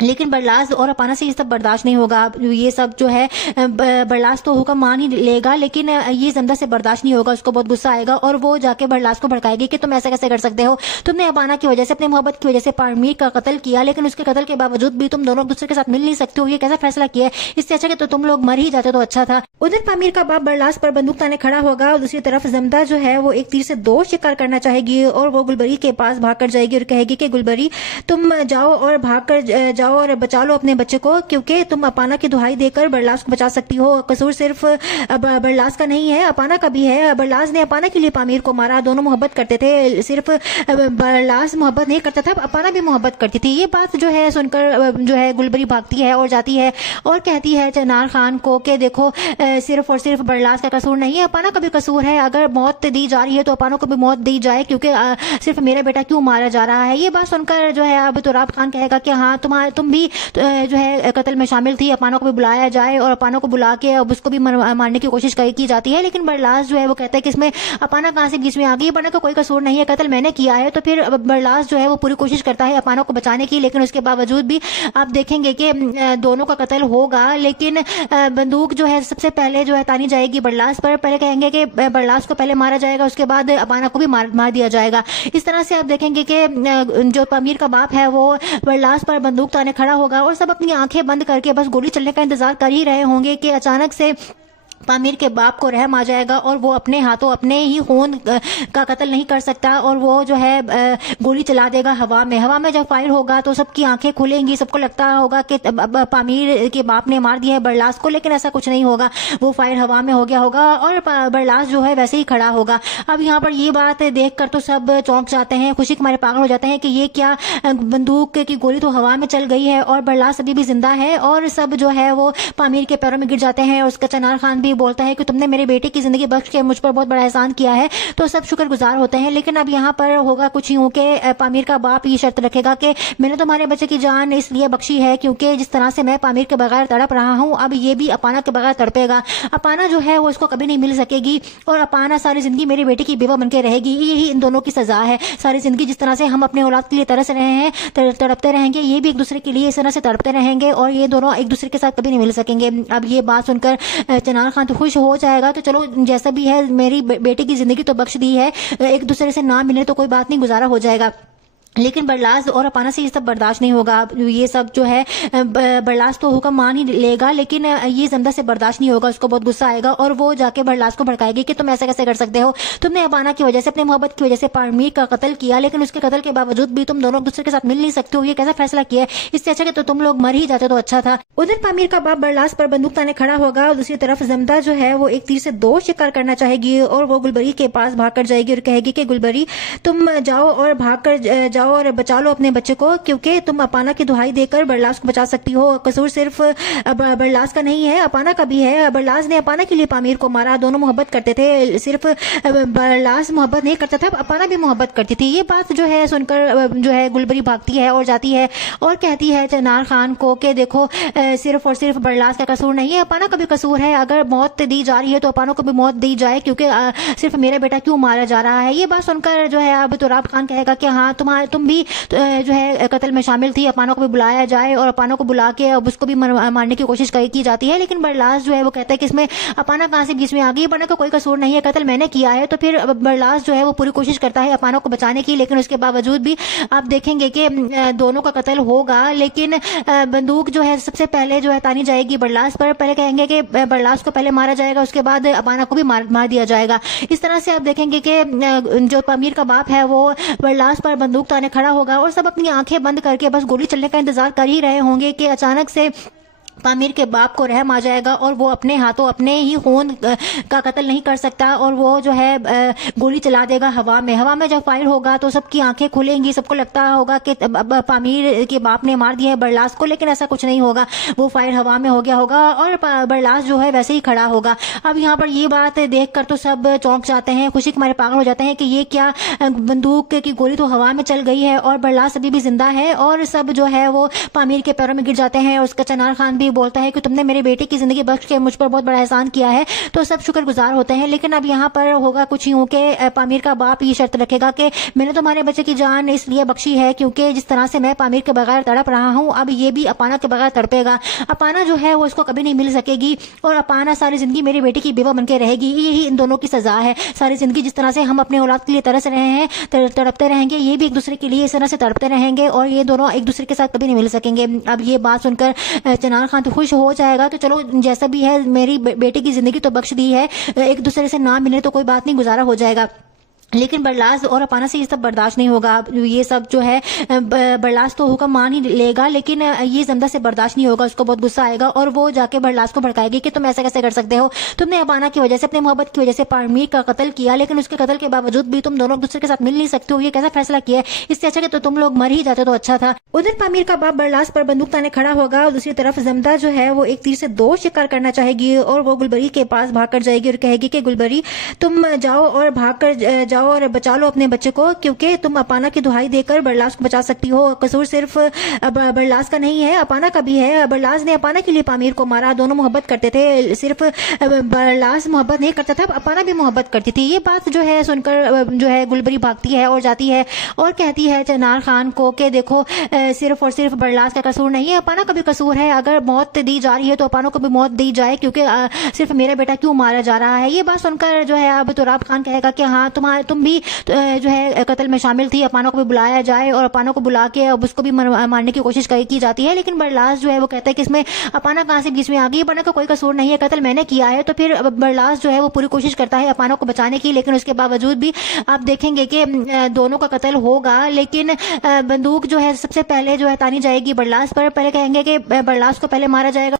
लेकिन बरलास और अपाना से ये सब बर्दाश्त नहीं होगा। ये सब जो है बरलास तो हुक्म मान ही लेगा, लेकिन ये जमदा से बर्दाश्त नहीं होगा। उसको बहुत गुस्सा आएगा और वो जाके बरलास को भड़काएगी कि तुम ऐसा कैसे कर सकते हो, तुमने अपाना की वजह से, अपनी मोहब्बत की वजह से पामीर का कत्ल किया, लेकिन उसके कत्ल के बावजूद भी तुम दोनों एक दूसरे के साथ मिल नहीं सकते हो। ये कैसा फैसला किया है, इससे अच्छा कि तो तुम लोग मर ही जाते तो अच्छा था। उधर पामीर का बाप बरलास पर बंदूक ताने खड़ा होगा और दूसरी तरफ जमदा जो है वो एक तीर से दो शिकार करना चाहेगी और वो गुलबरी के पास भाग कर जाएगी और कहेगी कि गुलबरी तुम जाओ और भाग कर जाओ और बचा लो अपने बच्चे को, क्योंकि तुम अपाना की दुहाई देकर बरलास को बचा सकती हो। कसूर सिर्फ बरलास का नहीं है, अपाना का भी है। बरलास ने अपाना के लिए पामीर को मारा, दोनों मोहब्बत करते थे। सिर्फ बरलास मोहब्बत नहीं करता था, अपाना भी मोहब्बत करती थी। ये बात जो है सुनकर जो है गुलबरी भागती है और जाती है और कहती है चनार खान को कि देखो सिर्फ और सिर्फ बरलास का कसूर नहीं है, अपाना का भी कसूर है। अगर मौत दी जा रही है तो अपाना को भी मौत दी जाए, क्योंकि सिर्फ मेरा बेटा क्यों मारा जा रहा है। ये बात सुनकर जो है अब तुराब खान कहेगा कि हाँ तुम भी जो है कत्ल में शामिल थी, अपाना को भी बुलाया जाए और अपाना को बुला के अब उसको भी मारने की कोशिश की जाती है। लेकिन बरलास जो है वो कहता है कि इसमें अपाना कहां से बीच में आ गई, अपाना का कोई कसूर नहीं है, कत्ल मैंने किया है। तो फिर बरलास जो है वो पूरी कोशिश करता है अपाना को बचाने की, लेकिन उसके बावजूद भी आप देखेंगे कि दोनों का कत्ल होगा। लेकिन बंदूक जो है सबसे पहले जो है तानी जाएगी बरलास पर। पहले कहेंगे कि बरलास को पहले मारा जाएगा, उसके बाद अपाना को भी मार दिया जाएगा। इस तरह से आप देखेंगे कि जो पामीर का बाप है वो बरलास पर बंदूक ताने खड़ा होगा और सब अपनी आंखें बंद करके बस गोली चलने का इंतजार कर ही रहे होंगे कि अचानक से पामीर के बाप को रहम आ जाएगा और वो अपने हाथों अपने ही खून का कत्ल नहीं कर सकता और वो जो है गोली चला देगा हवा में जब फायर होगा तो सबकी आंखें खुलेंगी, सबको लगता होगा कि पामीर के बाप ने मार दिया है बरलास को, लेकिन ऐसा कुछ नहीं होगा। वो फायर हवा में हो गया होगा और बरलास जो है वैसे ही खड़ा होगा। अब यहाँ पर ये बात देखकर तो सब चौंक जाते हैं, खुशी के मारे पागल हो जाते हैं कि ये क्या, बंदूक की गोली तो हवा में चल गई है और बरलास अभी भी जिंदा है। और सब जो है वो पामीर के पैरों में गिर जाते हैं। उसका चनार खान बोलता है कि तुमने मेरे बेटे की जिंदगी बख्श के मुझ पर बहुत बड़ा एहसान किया है, तो सब शुक्रगुजार होते हैं। लेकिन अब यहाँ पर होगा कुछ यूं कि पामीर का बाप ये शर्त रखेगा कि मैंने तुम्हारे बच्चे की जान इसलिए बख्शी है क्योंकि जिस तरह से मैं पामीर के बगैर तड़प रहा हूँ, अब ये भी अपाना के बगैर तड़पेगा। अपाना जो है वो इसको कभी नहीं मिल सकेगी और अपाना सारी जिंदगी मेरे बेटे की बेवा बनकर रहेगी। यही इन दोनों की सजा है। सारी जिंदगी जिस तरह से हम अपने औलाद के लिए तरस रहे हैं, तड़पते रहेंगे, ये भी एक दूसरे के लिए इस तरह से तड़पते रहेंगे और ये दोनों एक दूसरे के साथ कभी नहीं मिल सकेंगे। अब ये बात सुनकर चनार खान तो खुश हो जाएगा कि चलो जैसा भी है मेरी बेटे की जिंदगी तो बख्श दी है, एक दूसरे से ना मिले तो कोई बात नहीं, गुजारा हो जाएगा। लेकिन बरलास और अपाना से ये सब बर्दाश्त नहीं होगा। ये सब जो है बरलास तो हुक्म मान ही लेगा, लेकिन ये जमदा से बर्दाश्त नहीं होगा। उसको बहुत गुस्सा आएगा और वो जाके बरलास को भड़काएगी कि तुम ऐसा कैसे कर सकते हो, तुमने अपाना की वजह से, अपनी मोहब्बत की वजह से पामीर का कत्ल किया, लेकिन उसके कत्ल के बावजूद भी तुम दोनों एक दूसरे के साथ मिल नहीं सकते हो। ये कैसा फैसला किया है, इससे अच्छा कि तो तुम लोग मर ही जाते तो अच्छा था। उधर पामीर का बाप बरलास पर बंदूक ताने खड़ा होगा और दूसरी तरफ जमदा जो है वो एक तीर से दो शिकार करना चाहेगी और वो गुलबरी के पास भाग कर जाएगी और कहेगी कि गुलबरी तुम जाओ और भाग कर जाओ और बचा लो अपने बच्चे को, क्योंकि तुम अपाना की दुहाई देकर बरलास को बचा सकती हो। कसूर सिर्फ बरलास का नहीं है, अपाना का भी है। बरलास ने अपाना के लिए पामीर को मारा, दोनों मोहब्बत करते थे। सिर्फ बरलास मोहब्बत नहीं करता था, अपाना भी मोहब्बत करती थी। ये बात जो है सुनकर जो है गुलबरी भागती है और जाती है और कहती है चनार खान को कि देखो सिर्फ और सिर्फ बरलास का कसूर नहीं है, अपाना का भी कसूर है। अगर मौत दी जा रही है तो अपाना को भी मौत दी जाए, क्योंकि सिर्फ मेरा बेटा क्यों मारा जा रहा है। ये बात सुनकर जो है अब तुराब खान कहेगा कि हाँ तुम भी जो है कत्ल में शामिल थी। अपाना को भी बुलाया जाए और अपाना को बुला के अब उसको भी मारने की कोशिश की जाती है, लेकिन बरलास जो है वो कहता है कि इसमें अपाना कहाँ से बीच में आ गई, अपाना का कोई कसूर नहीं है, कत्ल मैंने किया है। तो फिर बरलास जो है वो पूरी कोशिश करता है अपाना को बचाने की, लेकिन उसके बावजूद भी आप देखेंगे कि दोनों का कत्ल होगा, लेकिन बंदूक जो है सबसे पहले जो है तानी जाएगी बरलास पर। पहले कहेंगे कि बरलास को पहले मारा जाएगा, उसके बाद अपाना को भी मार दिया जाएगा। इस तरह से आप देखेंगे कि जो पामीर का बाप है वो बरलास पर बंदूक ताने खड़ा होगा और सब अपनी आंखें बंद करके बस गोली चलने का इंतजार कर ही रहे होंगे कि अचानक से पामीर के बाप को रहम आ जाएगा और वो अपने हाथों अपने ही खून का कत्ल नहीं कर सकता और वो जो है गोली चला देगा हवा में जब फायर होगा तो सबकी आंखें खुलेंगी, सबको लगता होगा कि पामीर के बाप ने मार दिया है बरलास को, लेकिन ऐसा कुछ नहीं होगा। वो फायर हवा में हो गया होगा और बरलास जो है वैसे ही खड़ा होगा। अब यहाँ पर ये बात देखकर तो सब चौंक जाते हैं, खुशी के मारे पागल हो जाते हैं कि ये क्या, बंदूक की गोली तो हवा में चल गई है और बरलास अभी भी जिंदा है। और सब जो है वो पामीर के पैरों में गिर जाते हैं और उसका चनार खान भी बोलता है कि तुमने मेरे बेटे की जिंदगी बख्श के मुझ पर बहुत बड़ा एहसान किया है। तो सब शुक्रगुजार होते हैं। लेकिन अब यहाँ पर होगा कुछ यूं के पामीर का बाप ये शर्त रखेगा कि मैंने तुम्हारे बच्चे की जान इसलिए बख्शी है क्योंकि जिस तरह से मैं पामीर के बगैर तड़प रहा हूँ अब ये भी अपाना के बगैर तड़पेगा। अपाना जो है वो इसको कभी नहीं मिल सकेगी और अपाना सारी जिंदगी मेरे बेटे की बेवा बनकर रहेगी। यही इन दोनों की सजा है। सारी जिंदगी जिस तरह से हम अपने औलाद के लिए तरस रहे हैं, तड़पते रहेंगे, ये भी एक दूसरे के लिए इस तरह से तड़पते रहेंगे और ये दोनों एक दूसरे के साथ कभी नहीं मिल सकेंगे। अब ये बात सुनकर चनार खान तो खुश हो जाएगा कि चलो जैसा भी है मेरी बेटे की जिंदगी तो बख्श दी है, एक दूसरे से ना मिले तो कोई बात नहीं, गुजारा हो जाएगा। लेकिन बरलास और अपाना से ये सब बर्दाश्त नहीं होगा। ये सब जो है बरलास तो हुक्म मान ही लेगा, लेकिन ये जमदा से बर्दाश्त नहीं होगा। उसको बहुत गुस्सा आएगा और वो जाके बरलास को भड़काएगी कि तुम ऐसा कैसे कर सकते हो, तुमने अपाना की वजह से, अपने मोहब्बत की वजह से पामीर का कत्ल किया, लेकिन उसके कत्ल के बावजूद भी तुम दोनों एक दूसरे के साथ मिल नहीं सकते हो। ये कैसा फैसला किया है, इससे अच्छा कि तो तुम लोग मर ही जाते तो अच्छा था। उधर पामीर का बाप बरलास पर बंदूक ताने खड़ा होगा और दूसरी तरफ जमदा जो है वो एक तीर से दो शिकार करना चाहेगी और वो गुलबरी के पास भाग कर जाएगी और कहेगी कि गुलबरी तुम जाओ और भाग कर जाओ और बचा लो अपने बच्चे को, क्योंकि तुम अपाना की दुहाई देकर बरलास को बचा सकती हो। कसूर सिर्फ बरलास का नहीं है, अपाना का भी है। बरलास ने अपाना के लिए पामीर को मारा, दोनों मोहब्बत करते थे। सिर्फ बरलास मोहब्बत नहीं करता था, अपाना भी मोहब्बत करती थी। ये बात जो है सुनकर जो है गुलबरी भागती है और जाती है और कहती है चनार खान को कि देखो सिर्फ और सिर्फ बरलास का कसूर नहीं है, अपाना का भी कसूर है। अगर मौत दी जा रही है तो अपाना को भी मौत दी जाए, क्योंकि सिर्फ मेरा बेटा क्यों मारा जा रहा है। ये बात सुनकर जो है अब तुराब खान कहेगा कि हाँ तुम भी जो है कत्ल में शामिल थी। अपाना को भी बुलाया जाए और अपाना को बुला के अब उसको भी मारने की कोशिश की जाती है, लेकिन बरलास जो है वो कहता है कि इसमें अपाना कहाँ से बीच में आ गई, अपाना का कोई कसूर नहीं है, कत्ल मैंने किया है। तो फिर बरलास जो है वो पूरी कोशिश करता है अपाना को बचाने की, लेकिन उसके बावजूद भी आप देखेंगे कि दोनों का कत्ल होगा, लेकिन बंदूक जो है सबसे पहले जो है तानी जाएगी बरलास पर। पहले कहेंगे कि बरलास को पहले मारा जाएगा।